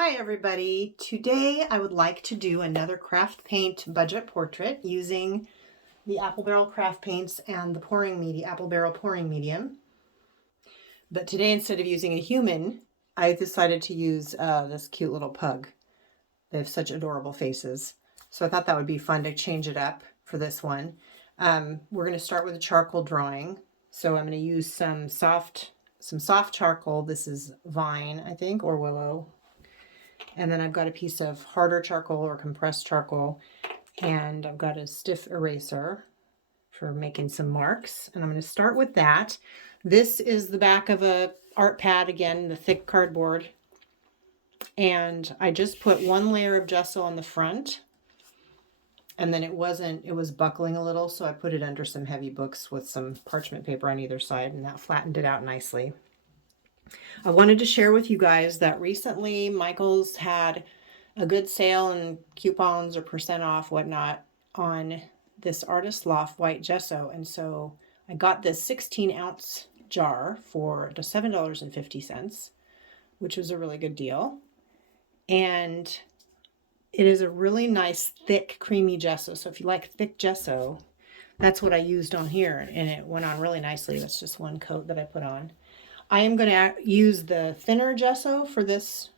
Hi everybody! Today I would like to do another craft paint budget portrait using the Apple Barrel craft paints and the Apple Barrel pouring medium. But today, instead of using a human, I decided to use this cute little pug. They have such adorable faces. So I thought that would be fun to change it up for this one. We're going to start with a charcoal drawing. So I'm going to use some soft charcoal. This is Vine, I think, or Willow. And then I've got a piece of harder charcoal or compressed charcoal, and I've got a stiff eraser for making some marks. And I'm going to start with that. This is the back of a art pad, again, the thick cardboard. And I just put one layer of gesso on the front, and then it was buckling a little, so I put it under some heavy books with some parchment paper on either side, and that flattened it out nicely. I wanted to share with you guys that recently Michael's had a good sale and coupons or percent off, whatnot, on this Artist Loft white gesso. And so I got this 16-ounce jar for $7.50, which was a really good deal. And it is a really nice, thick, creamy gesso. So if you like thick gesso, that's what I used on here, and it went on really nicely. That's just one coat that I put on. I am going to use the thinner gesso for this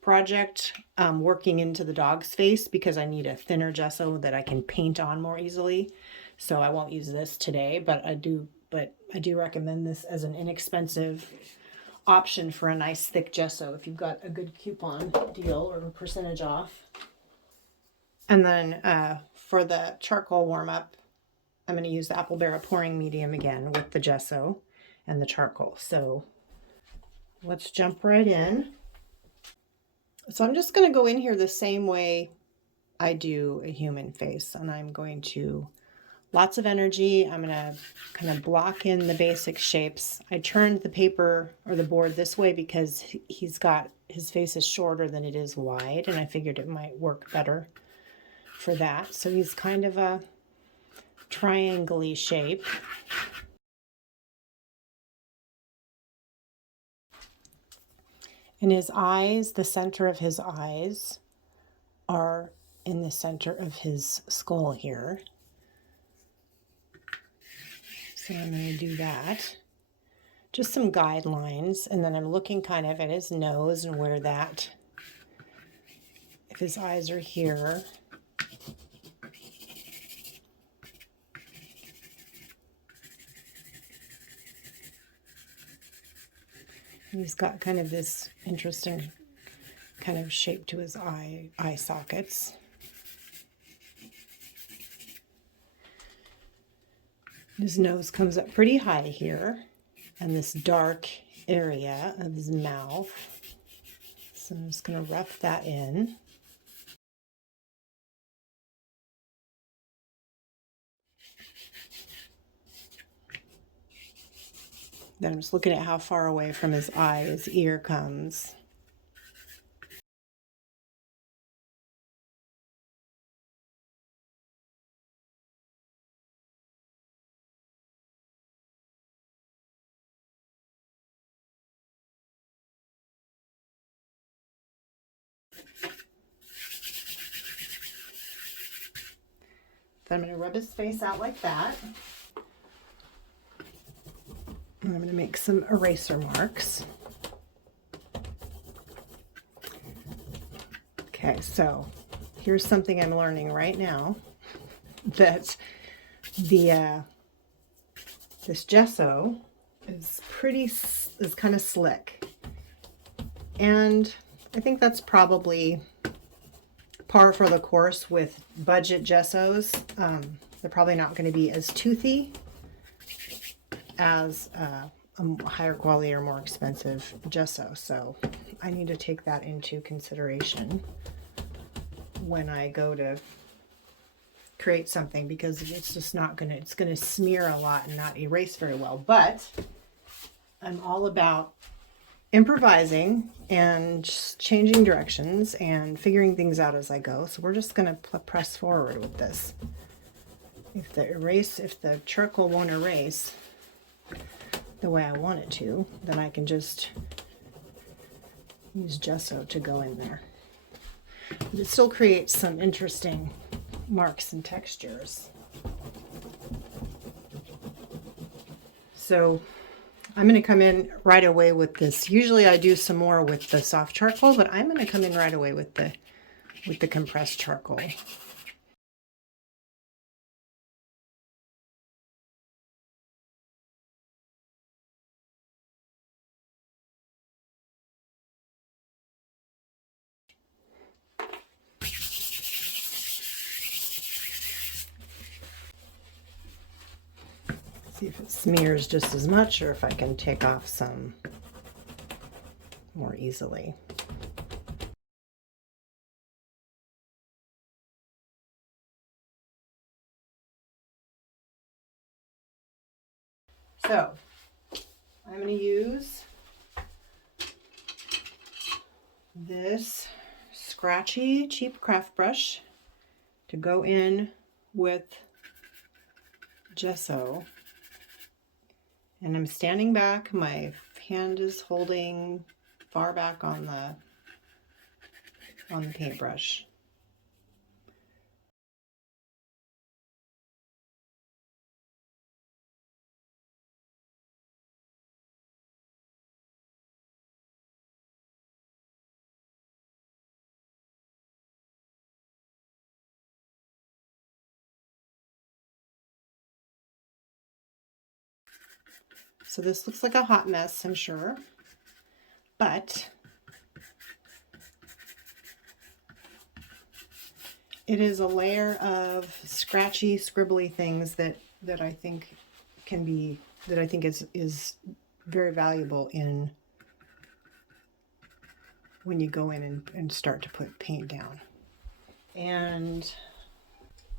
project, working into the dog's face, because I need a thinner gesso that I can paint on more easily. So I won't use this today, but I do recommend this as an inexpensive option for a nice thick gesso if you've got a good coupon deal or a percentage off. And then for the charcoal warm up, I'm going to use the Apple Barrel pouring medium again with the gesso and the charcoal. So let's jump right in. So I'm just going to go in here the same way I do a human face, and I'm going to, lots of energy. I'm going to kind of block in the basic shapes. I turned the paper or the board this way because his face is shorter than it is wide, and I figured it might work better for that. So he's kind of a triangle-y shape. And his eyes, the center of his eyes are in the center of his skull here. So I'm going to do that. Just some guidelines, and then I'm looking kind of at his nose and where that, if his eyes are here. He's got kind of this interesting kind of shape to his eye sockets. His nose comes up pretty high here, and this dark area of his mouth. So I'm just going to rough that in. Then I'm just looking at how far away from his eye his ear comes. Then I'm going to rub his face out like that. And I'm going to make some eraser marks. Okay, so here's something I'm learning right now, that the this gesso is kind of slick, and I think that's probably par for the course with budget gessos. They're probably not going to be as toothy as a higher quality or more expensive gesso, so I need to take that into consideration when I go to create something, because it's just not gonna, it's gonna smear a lot and not erase very well. But I'm all about improvising and changing directions and figuring things out as I go. So we're just gonna press forward with this. If the charcoal won't erase the way I want it to, then I can just use gesso to go in there. But it still creates some interesting marks and textures. So I'm going to come in right away with this. Usually I do some more with the soft charcoal, but I'm going to come in right away with the compressed charcoal. See if it smears just as much or if I can take off some more easily. So I'm going to use this scratchy cheap craft brush to go in with gesso. And I'm standing back, my hand is holding far back on the paintbrush. So this looks like a hot mess, I'm sure, but it is a layer of scratchy, scribbly things that I think can be, that I think is very valuable in when you go in and start to put paint down. And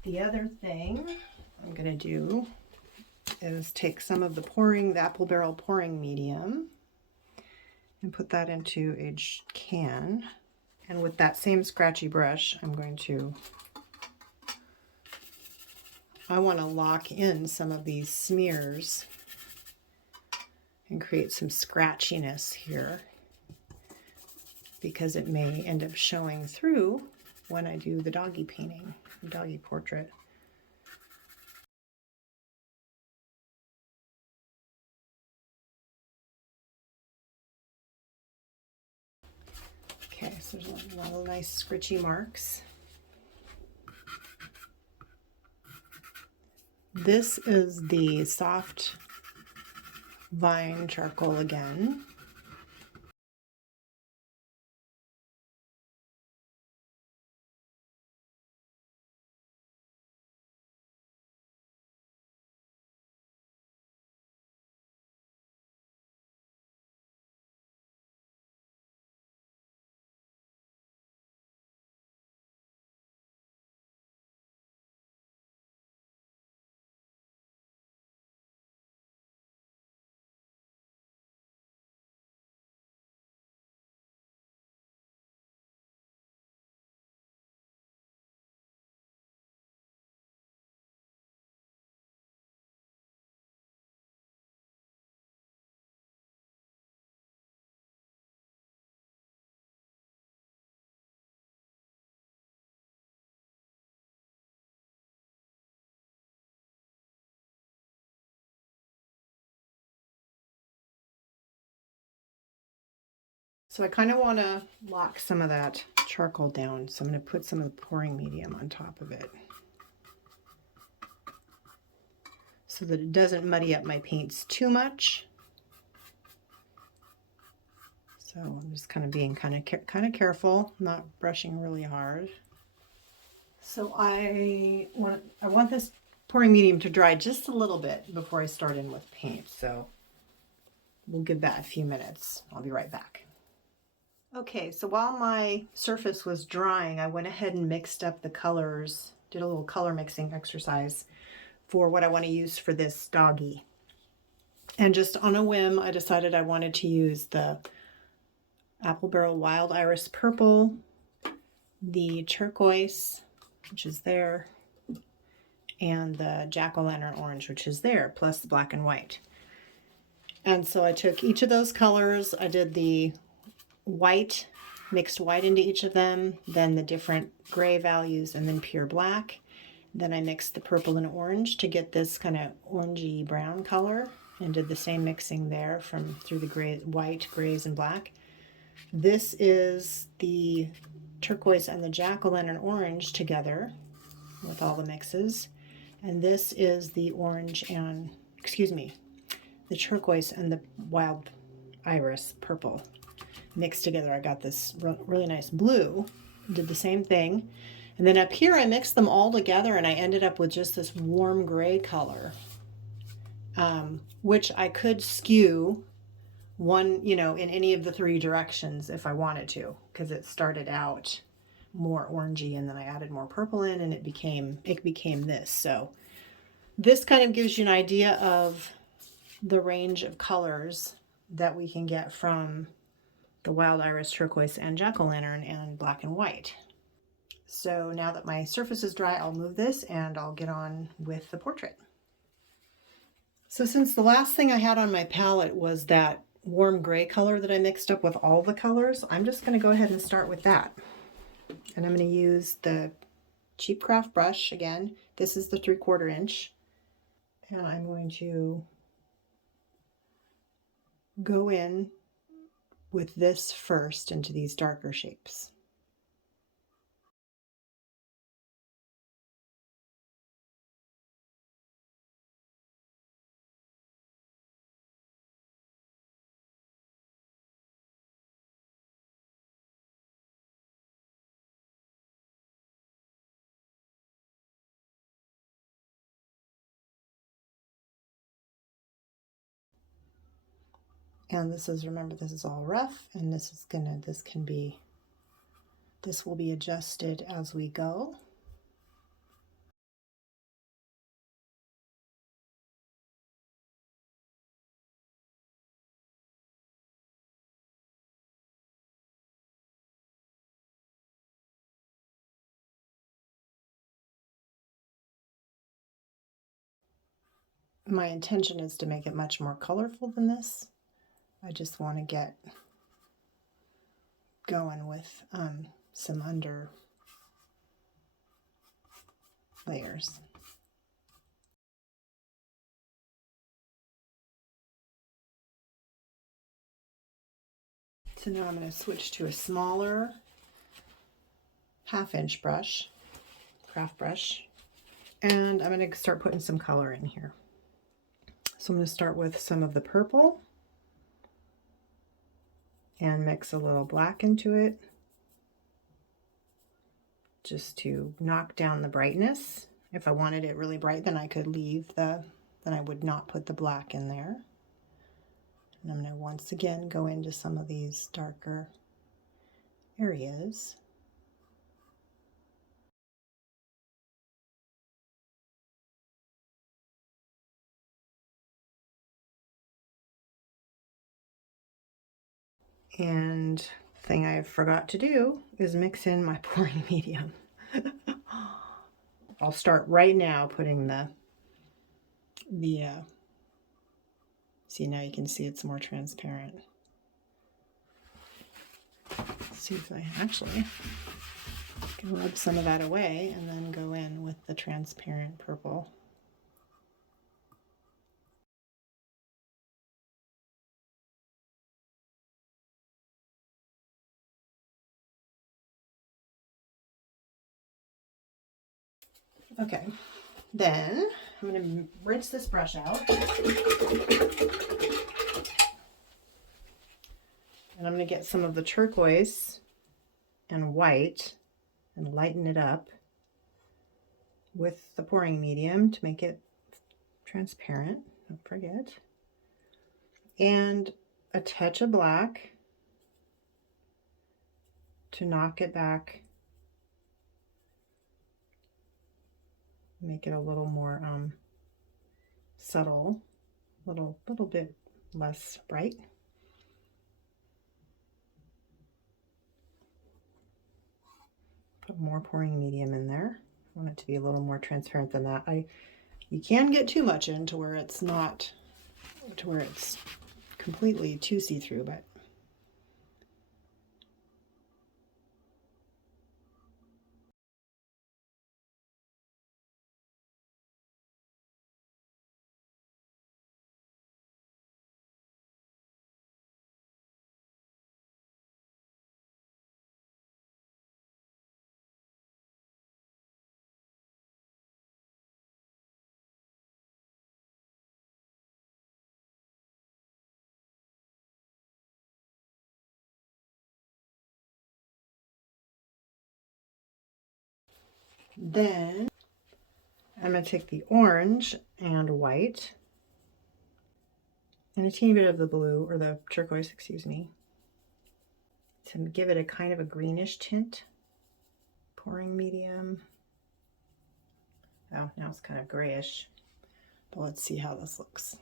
the other thing I'm going to do is take some of the apple barrel pouring medium and put that into a can. And with that same scratchy brush, I want to lock in some of these smears and create some scratchiness here, because it may end up showing through when I do the doggy painting, the doggy portrait. Okay, so there's a lot of nice scritchy marks. This is the soft vine charcoal again. So I kind of want to lock some of that charcoal down, so I'm going to put some of the pouring medium on top of it so that it doesn't muddy up my paints too much. So I'm just kind of being kind of careful, not brushing really hard. So I want this pouring medium to dry just a little bit before I start in with paint. So we'll give that a few minutes. I'll be right back. Okay, so while my surface was drying, I went ahead and mixed up the colors, did a little color mixing exercise for what I want to use for this doggy. And just on a whim, I decided I wanted to use the Apple Barrel Wild Iris Purple, the turquoise, which is there, and the Jack-o'-lantern orange, which is there, plus the black and white. And so I took each of those colors. I did the white mixed white into each of them, then the different gray values, and then pure black. Then I mixed the purple and orange to get this kind of orangey brown color, and did the same mixing there from through the gray, white, grays, and black. This is the turquoise and the jack-o'-lantern orange together with all the mixes. And this is the orange and, excuse me, the turquoise and the wild iris purple mixed together. I got this really nice blue. Did the same thing. And then up here I mixed them all together and I ended up with just this warm gray color, which I could skew one, in any of the three directions if I wanted to, because it started out more orangey and then I added more purple in and it became this. So this kind of gives you an idea of the range of colors that we can get from the wild iris, turquoise, and jack-o'-lantern, and black and white. So now that my surface is dry, I'll move this and I'll get on with the portrait. So since the last thing I had on my palette was that warm gray color that I mixed up with all the colors, I'm just going to go ahead and start with that. And I'm going to use the cheap craft brush again. This is the 3/4 inch. And I'm going to go in with this first into these darker shapes. And this is, remember, this is all rough, and this will be adjusted as we go. My intention is to make it much more colorful than this. I just want to get going with some under layers. So now I'm going to switch to a smaller 1/2 inch brush, craft brush, and I'm going to start putting some color in here. So I'm going to start with some of the purple and mix a little black into it just to knock down the brightness. If I wanted it really bright, then I could then I would not put the black in there. And I'm going to once again go into some of these darker areas. And the thing I forgot to do is mix in my pouring medium. I'll start right now putting see, now you can see it's more transparent. Let's see if I actually can rub some of that away and then go in with the transparent purple. Okay, then I'm going to rinse this brush out. And I'm going to get some of the turquoise and white and lighten it up with the pouring medium to make it transparent. Don't forget. And a touch of black to knock it back, make it a little more subtle, little bit less bright. Put more pouring medium in there. I want it to be a little more transparent than that. You can get too much in to where it's completely too see-through, but Then I'm going to take the orange and white and a teeny bit of the blue, or the turquoise, excuse me, to give it a kind of a greenish tint. Pouring medium. Oh, now it's kind of grayish, but let's see how this looks.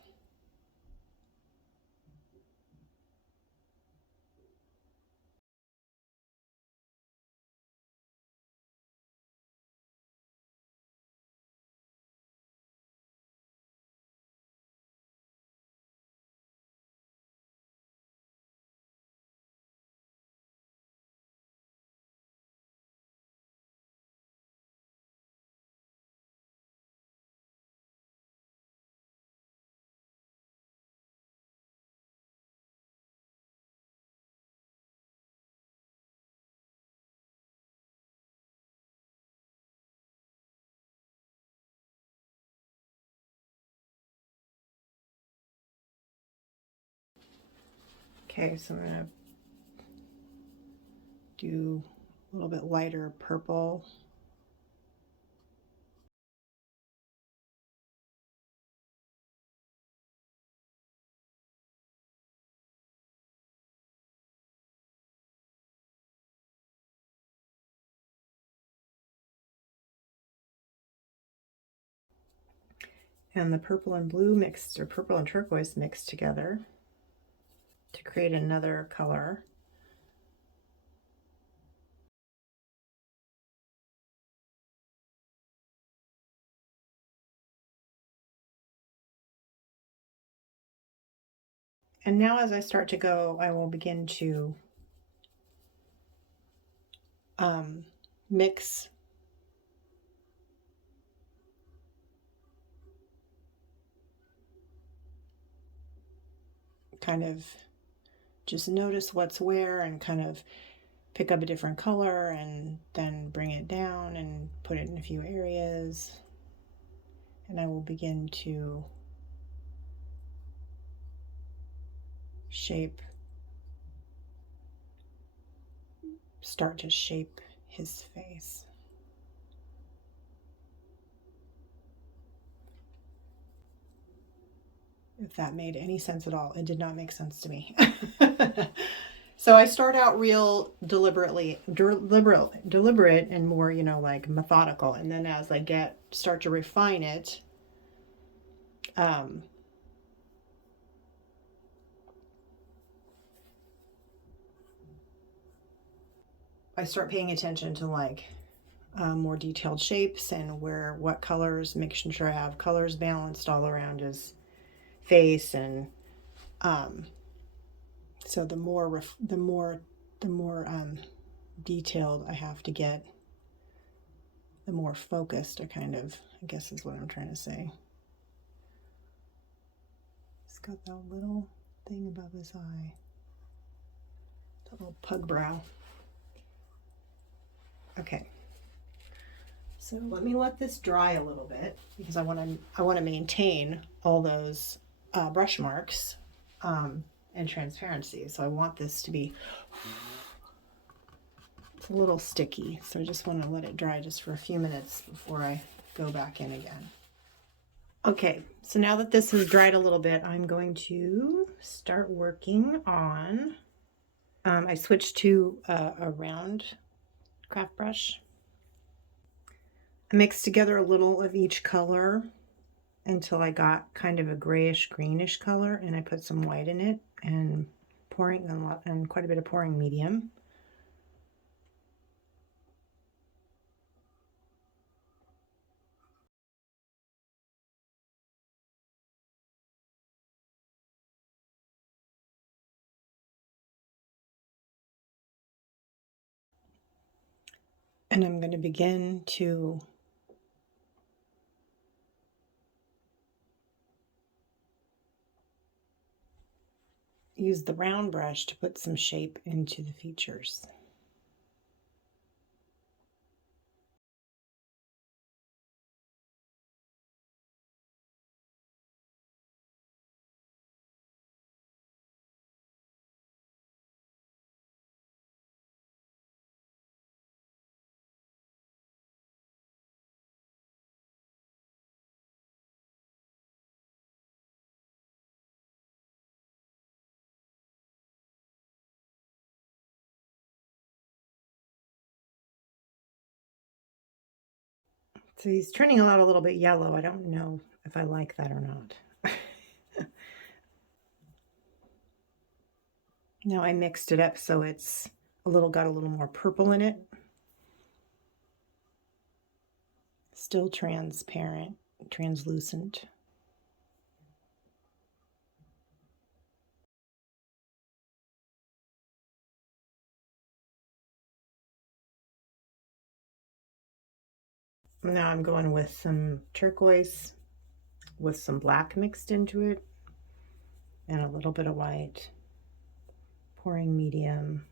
Okay, so I'm going to do a little bit lighter purple. And the purple and blue mixed, or purple and turquoise mixed together to create another color. And now as I start to go, I will begin to mix kind of just notice what's where and kind of pick up a different color and then bring it down and put it in a few areas. And I will begin to start to shape his face. If that made any sense at all. It did not make sense to me. So I start out real deliberate and more, like methodical. And then as I start to refine it, I start paying attention to more detailed shapes and what colors, making sure I have colors balanced all around his face. And so the more detailed I have to get, the more focused I guess is what I'm trying to say. It's got that little thing above his eye, that little pug brow. Okay, so let this dry a little bit because I want to maintain all those brush marks and transparency. So I want this to be, it's a little sticky, so I just want to let it dry just for a few minutes before I go back in again. Okay, so now that this has dried a little bit, I'm going to start working on, I switched to a round craft brush. I mixed together a little of each color until I got kind of a grayish greenish color, and I put some white in it and quite a bit of pouring medium. And I'm going to begin to use the round brush to put some shape into the features. So he's turning out a little bit yellow. I don't know if I like that or not. Now I mixed it up so it's got a little more purple in it. Still transparent, translucent. Now I'm going with some turquoise with some black mixed into it and a little bit of white. Pouring medium.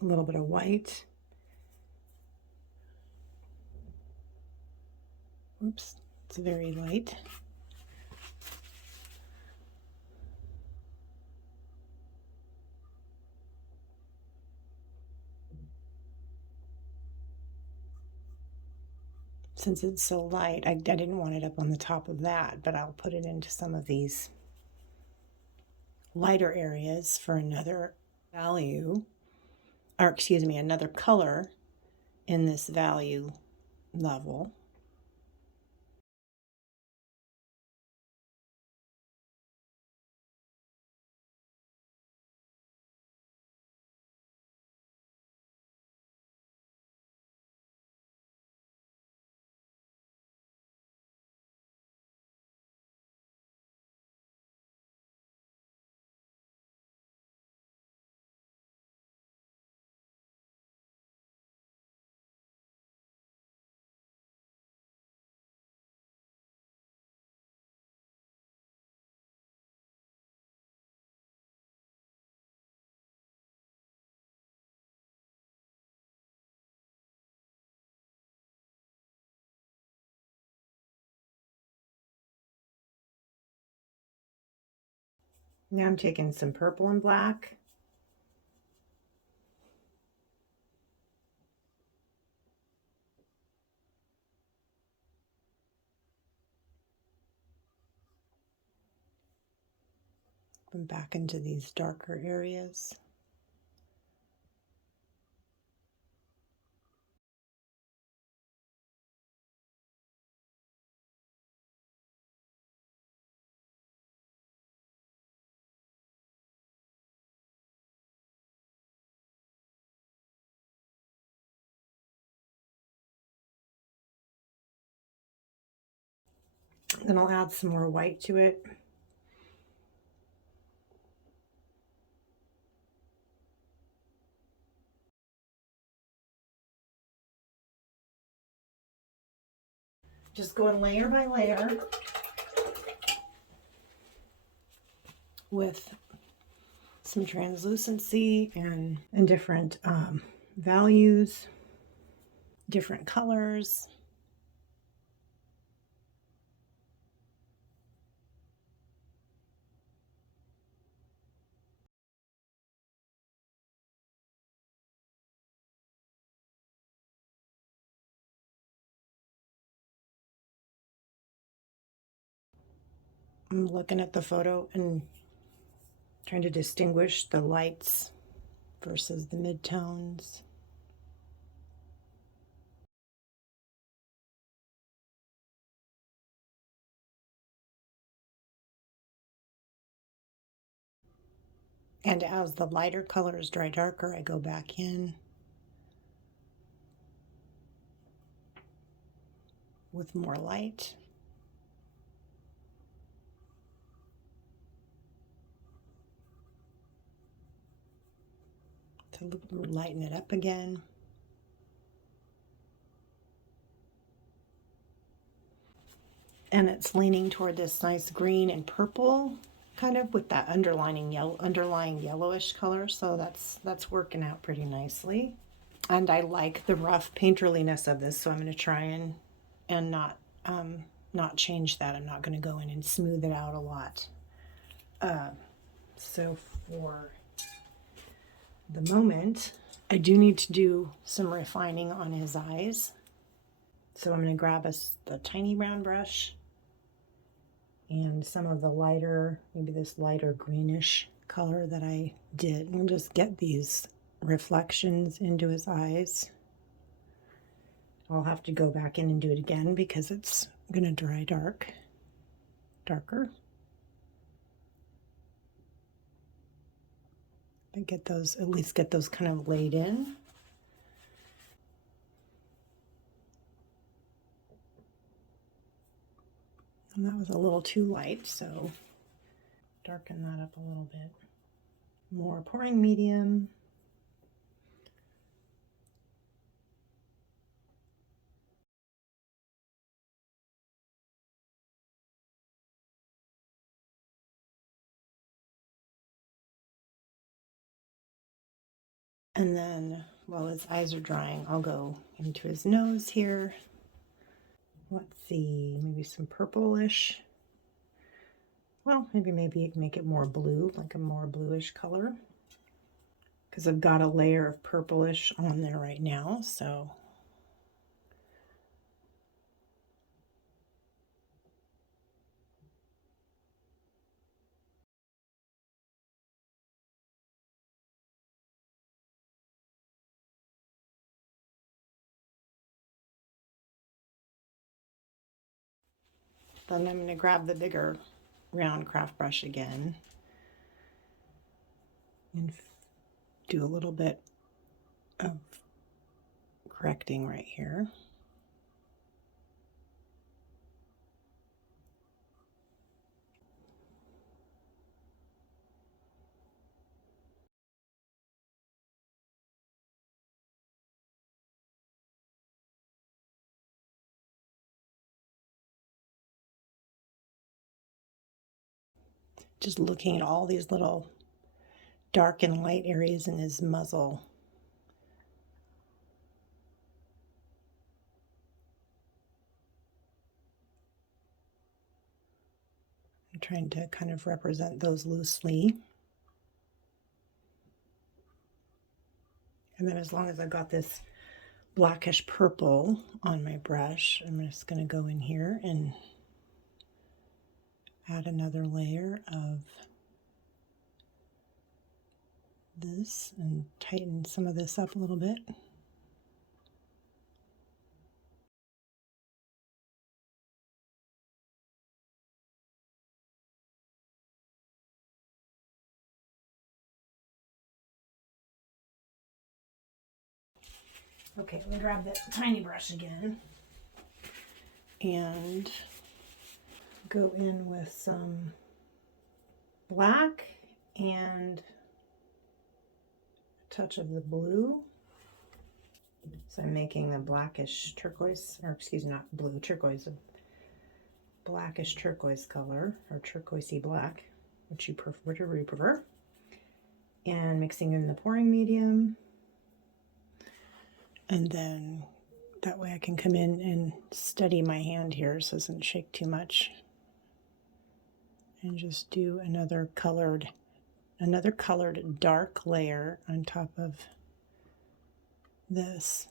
A little bit of white. Oops, it's very light. Since it's so light, I didn't want it up on the top of that, but I'll put it into some of these lighter areas for another value, or excuse me, another color in this value level. Now I'm taking some purple and black. And back into these darker areas. Then I'll add some more white to it. Just going layer by layer with some translucency and different values, different colors. I'm looking at the photo and trying to distinguish the lights versus the midtones. And as the lighter colors dry darker, I go back in with more light. To lighten it up again. And it's leaning toward this nice green and purple, kind of with that underlying yellowish color. So that's working out pretty nicely. And I like the rough painterliness of this, so I'm going to try and not change that. I'm not going to go in and smooth it out a lot. So for the moment, I do need to do some refining on his eyes. So I'm going to grab the tiny round brush and some of the lighter, maybe this lighter greenish color that I did, and just get these reflections into his eyes. I'll have to go back in and do it again because it's going to dry darker. But get those, at least get those kind of laid in. And that was a little too light, so darken that up a little bit. More pouring medium. And then while his eyes are drying, I'll go into his nose here. Let's see, maybe some purplish. Well, maybe make it more blue, like a more bluish color. Because I've got a layer of purplish on there right now, so. Then I'm going to grab the bigger round craft brush again and do a little bit of correcting right here. Just looking at all these little dark and light areas in his muzzle. I'm trying to kind of represent those loosely. And then as long as I've got this blackish purple on my brush, I'm just going to go in here and add another layer of this and tighten some of this up a little bit. Okay, let me grab that tiny brush again and go in with some black and a touch of the blue. So I'm making a blackish turquoise, or excuse me, not blue, turquoise, a blackish turquoise color, or turquoisey black, whatever you prefer. And mixing in the pouring medium. And then that way I can come in and steady my hand here so it doesn't shake too much. And just do another colored dark layer on top of this.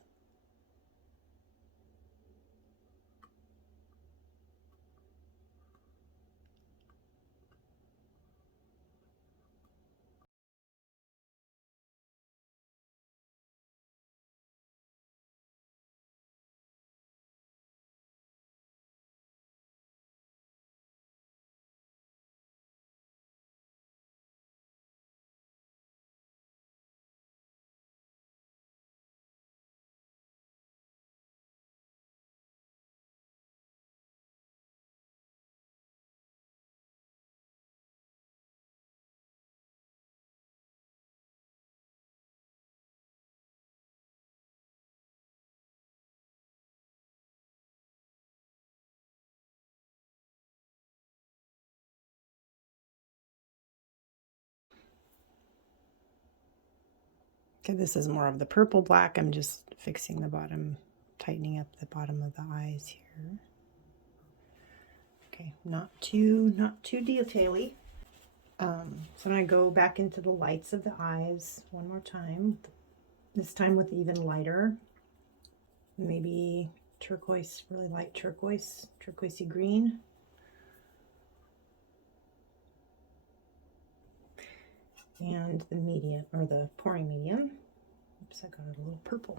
Okay, this is more of the purple black. I'm just fixing the bottom, tightening up the bottom of the eyes here. Okay, not too detail-y. So I'm going to go back into the lights of the eyes one more time, this time with even lighter, maybe turquoise, really light turquoise, turquoisey green. And the medium, or the pouring medium. Oops, I got it a little purple.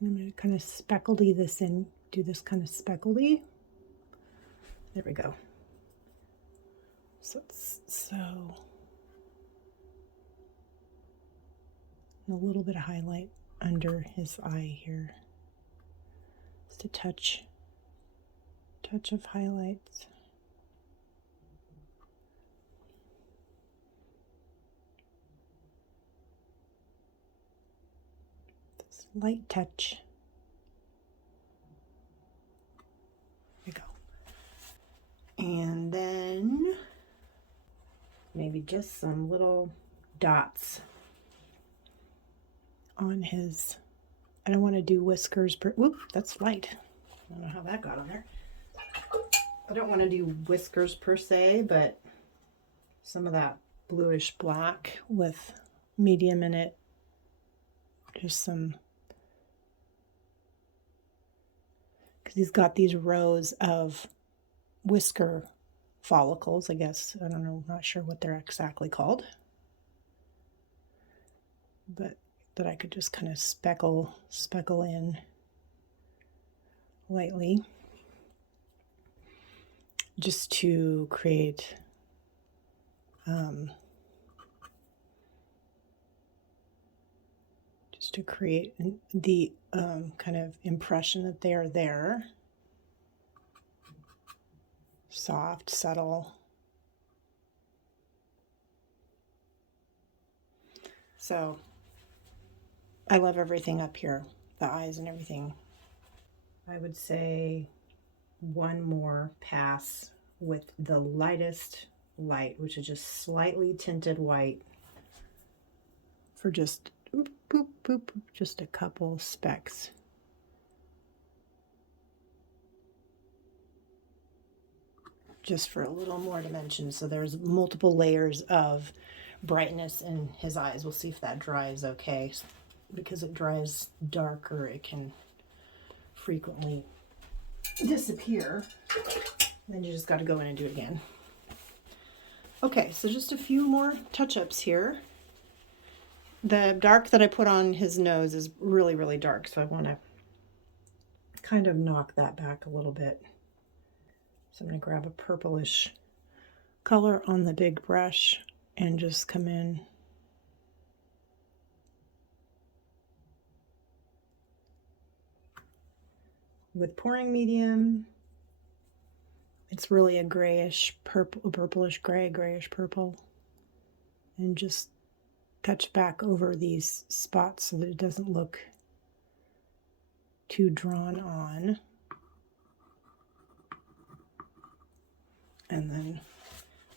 And I'm going to kind of speckledy this in, do this kind of speckledy. There we go. So a little bit of highlight under his eye here. Just a touch of highlights. This light touch. There we go. And then maybe just some little dots on his, I don't want to do whiskers, whoop, that's light. I don't know how that got on there. I don't want to do whiskers per se, but some of that bluish black with medium in it. Just some, because he's got these rows of whisker follicles, I guess. I don't know, not sure what they're exactly called. But that I could just kind of speckle in lightly, just to create the kind of impression that they are there. Soft, subtle. So I love everything up here, the eyes and everything. I would say one more pass with the lightest light, which is just slightly tinted white, for just boop, boop, boop, just a couple specks. Just for a little more dimension. So there's multiple layers of brightness in his eyes. We'll see if that dries okay. Because it dries darker, it can frequently disappear. Then you just got to go in and do it again. Okay, so just a few more touch-ups here. The dark that I put on his nose is really, really dark, so I want to kind of knock that back a little bit. So I'm going to grab a purplish color on the big brush and just come in with pouring medium. It's really a grayish purple, purplish gray, grayish purple, and just touch back over these spots so that it doesn't look too drawn on. And then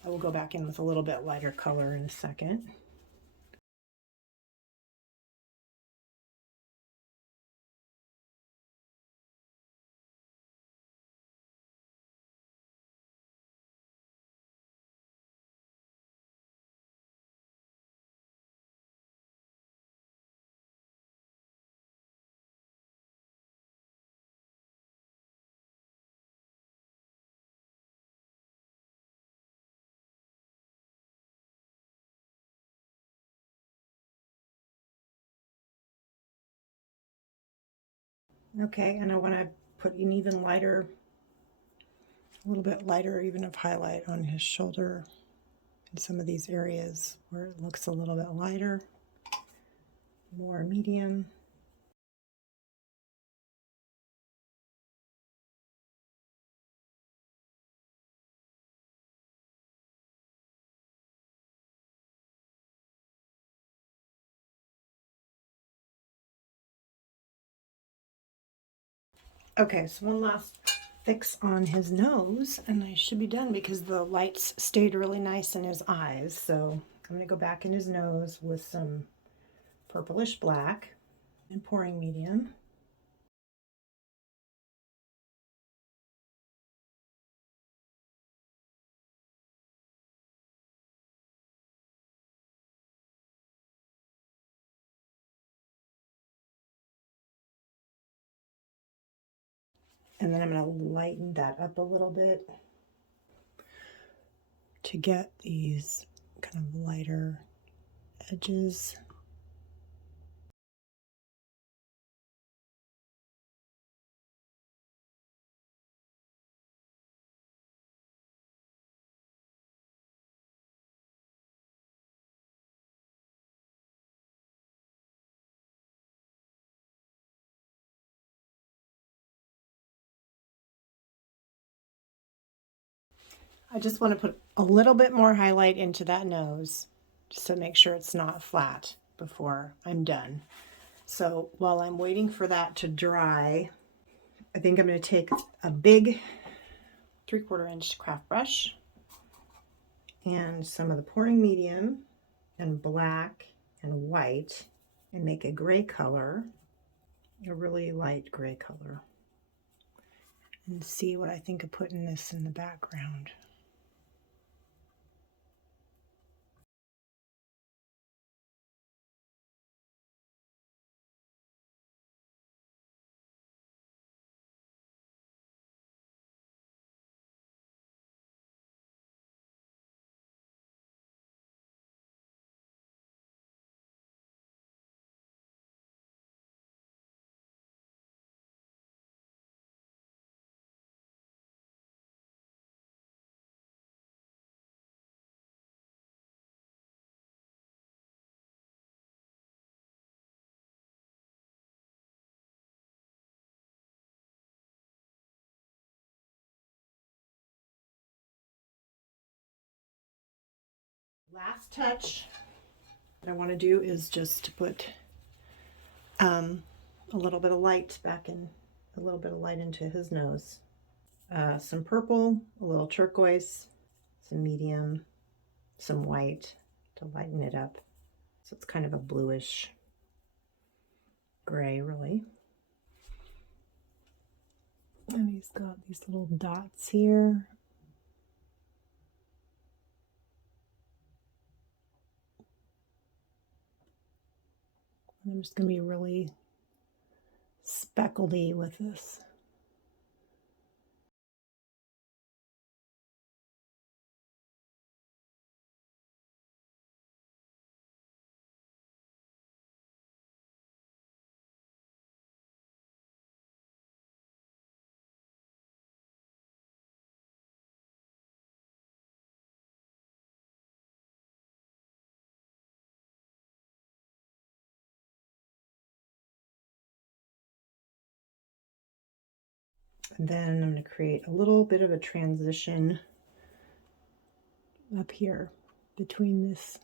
I will go back in with a little bit lighter color in a second. Okay, and I want to put an even lighter, a little bit lighter even of highlight on his shoulder in some of these areas where it looks a little bit lighter, more medium. Okay, so one last fix on his nose and I should be done because the lights stayed really nice in his eyes. So I'm going to go back in his nose with some purplish black and pouring medium. And then I'm going to lighten that up a little bit to get these kind of lighter edges. I just want to put a little bit more highlight into that nose just to make sure it's not flat before I'm done. So while I'm waiting for that to dry, I think I'm going to take a big 3/4 inch craft brush and some of the pouring medium and black and white and make a gray color, a really light gray color, and see what I think of putting this in the background. Last touch that I want to do is just to put a little bit of light back in, a little bit of light into his nose. Some purple, a little turquoise, some medium, some white to lighten it up. So it's kind of a bluish gray, really. And he's got these little dots here. And I'm just going to be really speckledy with this. And then I'm going to create a little bit of a transition up here between this.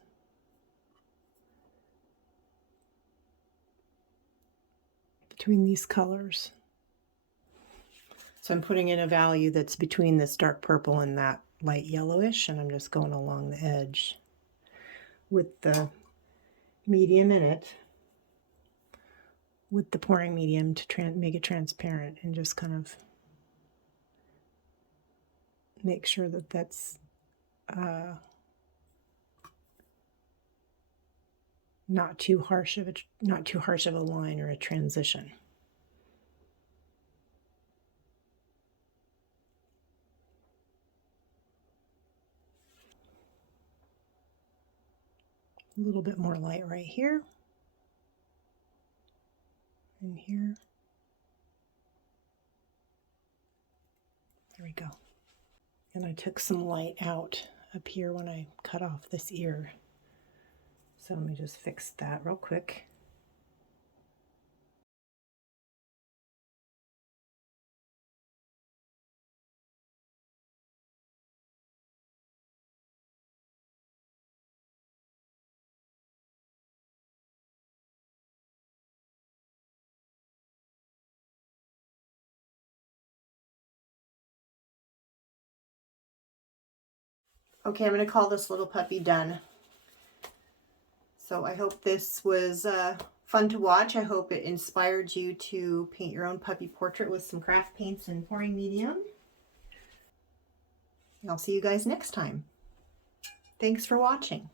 Between these colors. So I'm putting in a value that's between this dark purple and that light yellowish, and I'm just going along the edge with the medium in it, with the pouring medium to make it transparent, and just kind of make sure that that's not too harsh of a line or a transition. A little bit more light right here and here. There we go. And I took some light out up here when I cut off this ear. So let me just fix that real quick. Okay, I'm going to call this little puppy done. So I hope this was fun to watch. I hope it inspired you to paint your own puppy portrait with some craft paints and pouring medium. And I'll see you guys next time. Thanks for watching.